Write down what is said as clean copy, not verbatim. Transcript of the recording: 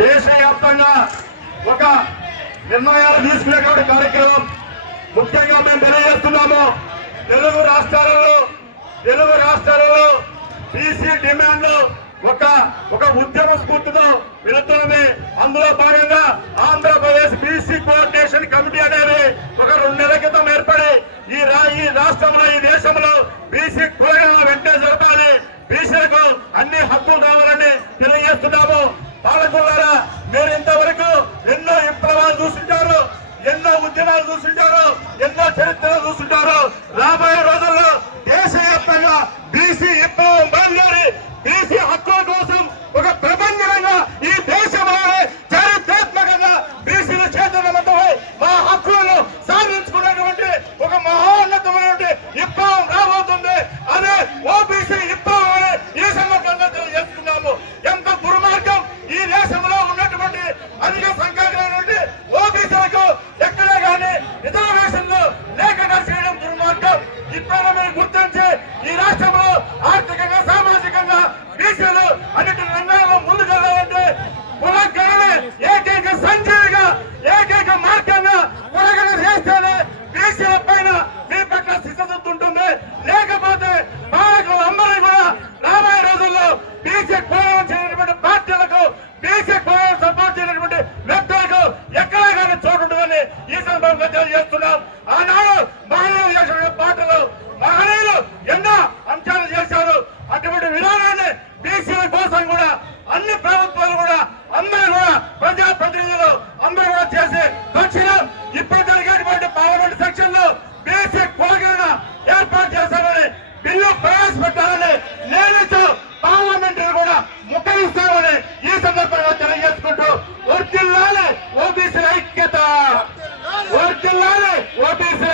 దేశవ్యాప్తంగా ఒక నిర్ణయాలు తీసుకునేటువంటి కార్యక్రమం ముఖ్యంగా మేము తెలియజేస్తున్నాము. తెలుగు రాష్ట్రాలలో బీసీ డిమాండ్ ఒక ఉద్యమ స్ఫూర్తితో వెళుతున్నది. అందులో భాగంగా ఆంధ్రప్రదేశ్ బీసీ కోఆర్డినేషన్ కమిటీ అనేది ఒక 2 నెలల క్రితం ఏర్పడి ఈ రాష్ట్రంలో ఈ దేశంలో బీసీ కులగణన వెంటనే జరపాలి, బీసీలకు అన్ని హక్కులు రావాలని తెలియజేస్తున్నాము. పాలకులారా, మీరు ఇంతవరకు ఎన్నో విప్లవాలు చూసింటారు, ఎన్నో ఉద్యమాలు చూసింటారు, ఎన్నో చరిత్రలు చూసింటారు. రాబోయే రోజుల్లో దేశవ్యాప్తంగా బీసీ విప్లవం బయలుదేరి బీసీ హక్కుల కోసం ఒక ప్రపంచంగా ఈ దేశంలో చారిత్రాత్మకంగా బీసీల చైతన్యవంతమై మా హక్కులను సాధించుకునేటువంటి ఒక మహోన్నతమైనటువంటి విప్లవం రాబోతుంది. అదే ఓబీసీ విప్లవం అని ఈ సందర్భంగా తెలియజేస్తున్నాము. ఎంత దుర్మార్గం! ఈ దేశంలో ఉన్నటువంటి అధిక సంఖ్యాకులైనటువంటి ఓబీసీలకు ఎక్కడే కానీ రిజర్వేషన్లు లేకుండా చేయడం దుర్మార్గం. ఇప్పుడు మీరు గుర్తించి ఈ రాష్ట్రంలో ఆర్థికంగా సామాజికంగా బీసీలు అన్నిటి రంగాల్లో ముందుకెళ్లాలంటే కులగణన ఏకైక సంజీవిగా ఏకైక మార్గంగా కులగణన చేస్తేనే బీసీల పైన మీ పట్ల శిస్తు ఉంటుంది. లేకపోతే పాలకులు అందరూ కూడా రాబోయే రోజుల్లో బీసీ కులం చేయనటువంటి పార్టీలకు బీసీ కులం సపోర్ట్ చేయనటువంటి వ్యక్తులకు ఎక్కడా కానీ చోటు ఉంటుందని ఈ సందర్భంగా తెలియజేస్తున్నాం. ఆనాడు మహనీయులు చేసిన పాటలు మహనీయులు ఎన్నో అంశాలు చేశారు. అటువంటి విధానాన్ని బీసీల కోసం కూడా అన్ని ప్రభుత్వాలు కూడా అందరూ కూడా ప్రజాప్రతినిధులు అందరూ కూడా చేసి తక్షణం ఇప్పుడు జరిగేటువంటి పార్లమెంట్ సెక్షన్ లో బీసీ కులగణన ఏర్పాటు చేశామని బిల్లు ప్రవేశపెట్టాలని నేను పార్లమెంట్ కూడా ముఖరిస్తామని ఈ సందర్భంగా తెలియజేసుకుంటూ వర్ధిల్లాలి ఓబీసీ ఐక్యత, వర్ధిల్లాలి ఓబీసీ